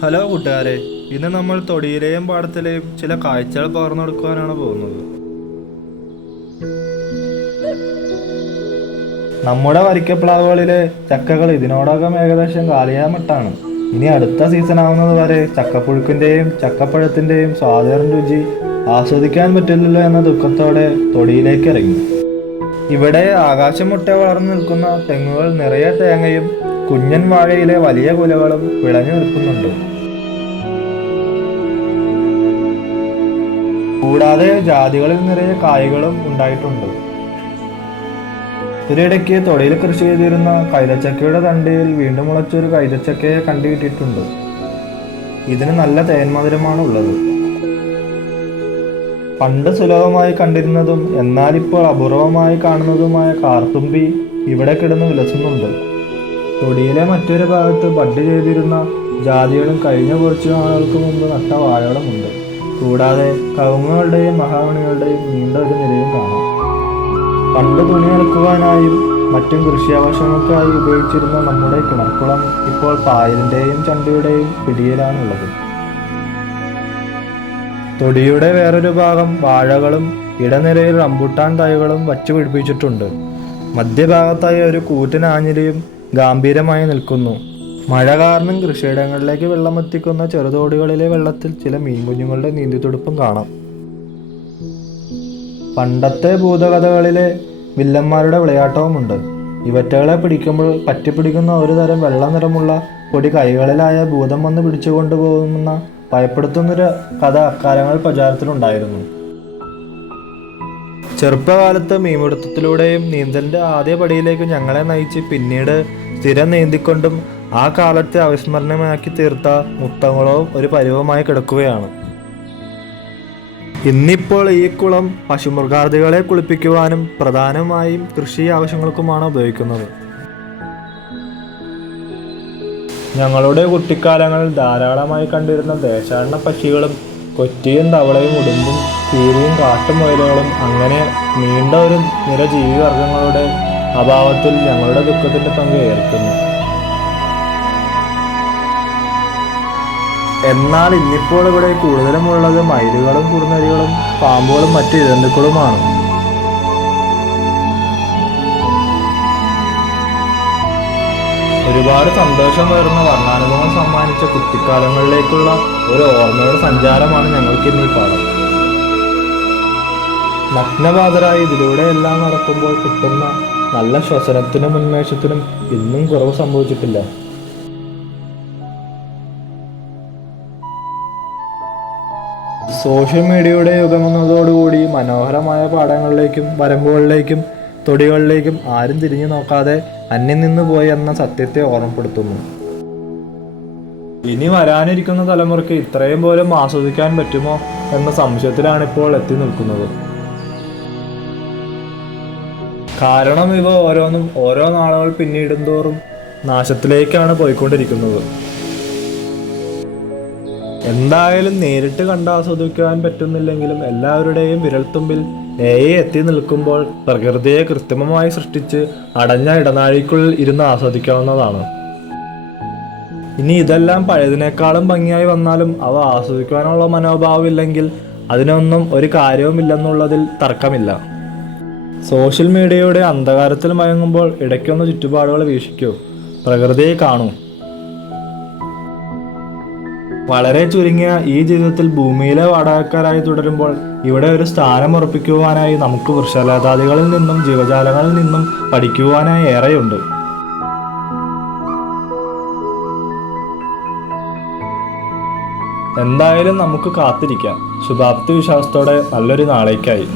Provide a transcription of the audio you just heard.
Hello കൂട്ടുകാരെ, ഇന്ന് നമ്മൾ തൊടിയിലെയും പാടത്തിലെയും ചില കാഴ്ചകൾ പകർന്നെടുക്കുവാനാണ് പോകുന്നത്. നമ്മുടെ വരിക്കപ്ലാവുകളിലെ ചക്കകൾ ഇതിനോടകം ഏകദേശം കാലിയാമട്ടാണ്. ഇനി അടുത്ത സീസൺ ആവുന്നത് വരെ ചക്കപ്പുഴുക്കിന്റെയും ചക്കപ്പഴത്തിന്റെയും സ്വാതേറും രുചി ആസ്വദിക്കാൻ പറ്റില്ലല്ലോ എന്ന ദുഃഖത്തോടെ തൊടിയിലേക്ക് ഇറങ്ങി. ഇവിടെ ആകാശം മുട്ട വളർന്നു നിൽക്കുന്ന തെങ്ങുകൾ നിറയെ തേങ്ങയും കുഞ്ഞൻ വാഴയിലെ വലിയ കുലകളും വിളഞ്ഞു നിൽക്കുന്നുണ്ട്. കൂടാതെ ജാതികളിൽ നിറയെ കായ്കളും ഉണ്ടായിട്ടുണ്ട്. ഒരിടയ്ക്ക് തൊടിയിൽ കൃഷി ചെയ്തിരുന്ന കൈതച്ചക്കയുടെ തണ്ടിയിൽ വീണ്ടും മുളച്ചൊരു കൈതച്ചക്കയെ കണ്ടുകിട്ടിയിട്ടുണ്ട്. ഇതിന് നല്ല തേന്മധുരമാണ് ഉള്ളത്. പണ്ട് സുലഭമായി കണ്ടിരുന്നതും എന്നാൽ ഇപ്പോൾ അപൂർവമായി കാണുന്നതുമായ കാർത്തുമ്പി ഇവിടെ കിടന്ന് വിലസുന്നുണ്ട്. തൊടിയിലെ മറ്റൊരു ഭാഗത്ത് ബഡ് ചെയ്തിരുന്ന ജാതികളും കഴിഞ്ഞ കുറച്ചു നാളുകൾക്ക് മുമ്പ് നട്ട വാഴകളുമുണ്ട്. കൂടാതെ കവുങ്ങുകളുടെയും മഹാമണികളുടെയും നീണ്ട ഒരു നിരയും കാണാം. പണ്ട് തുണി അലക്കുവാനായും മറ്റും കൃഷി ആവശ്യങ്ങൾക്കായി ഉപയോഗിച്ചിരുന്ന നമ്മുടെ കിണർക്കുളം ഇപ്പോൾ പായലിന്റെയും ചണ്ടിയുടെയും പിടിയിലാണുള്ളത്. തൊടിയുടെ വേറൊരു ഭാഗം വാഴകളും ഇടനിരയിൽ റംബുട്ടാൻ തൈകളും വച്ചു പിടിപ്പിച്ചിട്ടുണ്ട്. മധ്യഭാഗത്തായി ഒരു കൂറ്റൻ ആഞ്ഞിലിയും ഗാംഭീര്യമായി നിൽക്കുന്നു. മഴ കാരണം കൃഷിയിടങ്ങളിലേക്ക് വെള്ളമെത്തിക്കുന്ന ചെറുതോടുകളിലെ വെള്ളത്തിൽ ചില മീൻകുഞ്ഞുങ്ങളുടെ നീന്തിത്തുടുപ്പും കാണാം. പണ്ടത്തെ ഭൂതകഥകളിലെ വില്ലന്മാരുടെ വിളയാട്ടവുമുണ്ട്. ഇവറ്റകളെ പിടിക്കുമ്പോൾ പറ്റിപ്പിടിക്കുന്ന ഒരു തരം വെള്ള നിറമുള്ള പൊടി കൈകളിലായ ഭൂതം വന്ന് പിടിച്ചുകൊണ്ടുപോകുന്ന ഭയപ്പെടുത്തുന്നൊരു കഥ അക്കാലങ്ങൾ പ്രചാരത്തിലുണ്ടായിരുന്നു. ചെറുപ്പകാലത്ത് മീൻപിടുത്തത്തിലൂടെയും നീന്തലിന്റെ ആദ്യ പടിയിലേക്ക് ഞങ്ങളെ നയിച്ച് പിന്നീട് സ്ഥിരം നീന്തിക്കൊണ്ടും ആ കാലത്തെ അവിസ്മരണമാക്കി തീർത്ത മുത്തങ്ങളവും ഒരു പരുവമായി കിടക്കുകയാണ്. ഇന്നിപ്പോൾ ഈ കുളം പശുമൃഗാദികളെ കുളിപ്പിക്കുവാനും പ്രധാനമായും കൃഷി ആവശ്യങ്ങൾക്കുമാണ് ഉപയോഗിക്കുന്നത്. ഞങ്ങളുടെ കുട്ടിക്കാലങ്ങളിൽ ധാരാളമായി കണ്ടിരുന്ന ദേശാടന പക്ഷികളും കൊറ്റിയും തവളയും ഉടുമ്പും കീരിയും കാട്ടുമുയലുകളും അങ്ങനെ നീണ്ട ഒരു നിര ജീവിവർഗങ്ങളുടെ അഭാവത്തിൽ ഞങ്ങളുടെ ദുഃഖത്തിന്റെ പങ്ക് ഏൽക്കുന്നു. എന്നാൽ ഇന്നിപ്പോൾ ഇവിടെ കൂടുതലുമുള്ളത് മയിലുകളും കുറുനരികളും പാമ്പുകളും മറ്റ് ജന്തുക്കളുമാണ്. ഒരുപാട് സന്തോഷം വരുന്ന വർണ്ണാനുഭവം സമ്മാനിച്ച കുട്ടിക്കാലങ്ങളിലേക്കുള്ള ഒരു ഓർമ്മയുടെ സഞ്ചാരമാണ് ഞങ്ങൾക്ക് ഇന്ന് ഈ പാഠം. നഗ്നപാതരായി ഇതിലൂടെ എല്ലാം നടക്കുമ്പോൾ കിട്ടുന്ന നല്ല ശ്വസനത്തിനും ഉന്മേഷത്തിനും ഇന്നും കുറവ് സംഭവിച്ചിട്ടില്ല. സോഷ്യൽ മീഡിയയുടെ യുഗമെന്നതോടുകൂടി മനോഹരമായ പാടങ്ങളിലേക്കും വരമ്പുകളിലേക്കും തൊടികളിലേക്കും ആരും തിരിഞ്ഞു നോക്കാതെ അന്യം നിന്ന് പോയി എന്ന സത്യത്തെ ഓർമ്മപ്പെടുത്തുന്നു. ഇനി വരാനിരിക്കുന്ന തലമുറയ്ക്ക് ഇത്രയും പോലും ആസ്വദിക്കാൻ പറ്റുമോ എന്ന സംശയത്തിലാണ് ഇപ്പോൾ എത്തി നിൽക്കുന്നത്. കാരണം ഇവ ഓരോന്നും ഓരോ നാളുകൾ പിന്നിടും തോറും നാശത്തിലേക്കാണ് പോയിക്കൊണ്ടിരിക്കുന്നത്. എന്തായാലും നേരിട്ട് കണ്ട് ആസ്വദിക്കാൻ പറ്റുന്നില്ലെങ്കിലും എല്ലാവരുടെയും വിരൽത്തുമ്പിൽ AI എത്തി നിൽക്കുമ്പോൾ പ്രകൃതിയെ കൃത്രിമമായി സൃഷ്ടിച്ച് അടഞ്ഞ ഇടനാഴിക്കുള്ളിൽ ഇരുന്ന് ആസ്വദിക്കാവുന്നതാണ്. ഇനി ഇതെല്ലാം പഴയതിനേക്കാളും ഭംഗിയായി വന്നാലും അവ ആസ്വദിക്കാനുള്ള മനോഭാവം ഇല്ലെങ്കിൽ അതിനൊന്നും ഒരു കാര്യവുമില്ലെന്നുള്ളതിൽ തർക്കമില്ല. സോഷ്യൽ മീഡിയയുടെ അന്ധകാരത്തിൽ മയങ്ങുമ്പോൾ ഇടയ്ക്കൊന്ന് ചുറ്റുപാടുകൾ വീക്ഷിക്കൂ, പ്രകൃതിയെ കാണൂ. വളരെ ചുരുങ്ങിയ ഈ ജീവിതത്തിൽ ഭൂമിയിലെ വാടകക്കാരായി തുടരുമ്പോൾ ഇവിടെ ഒരു സ്ഥാനം ഉറപ്പിക്കുവാനായി നമുക്ക് വൃക്ഷലതാദികളിൽ നിന്നും ജീവജാലങ്ങളിൽ നിന്നും പഠിക്കുവാനായി ഏറെയുണ്ട്. എന്തായാലും നമുക്ക് കാത്തിരിക്കാം ശുഭാപ്തി വിശ്വാസത്തോടെ നല്ലൊരു നാളേക്കായി.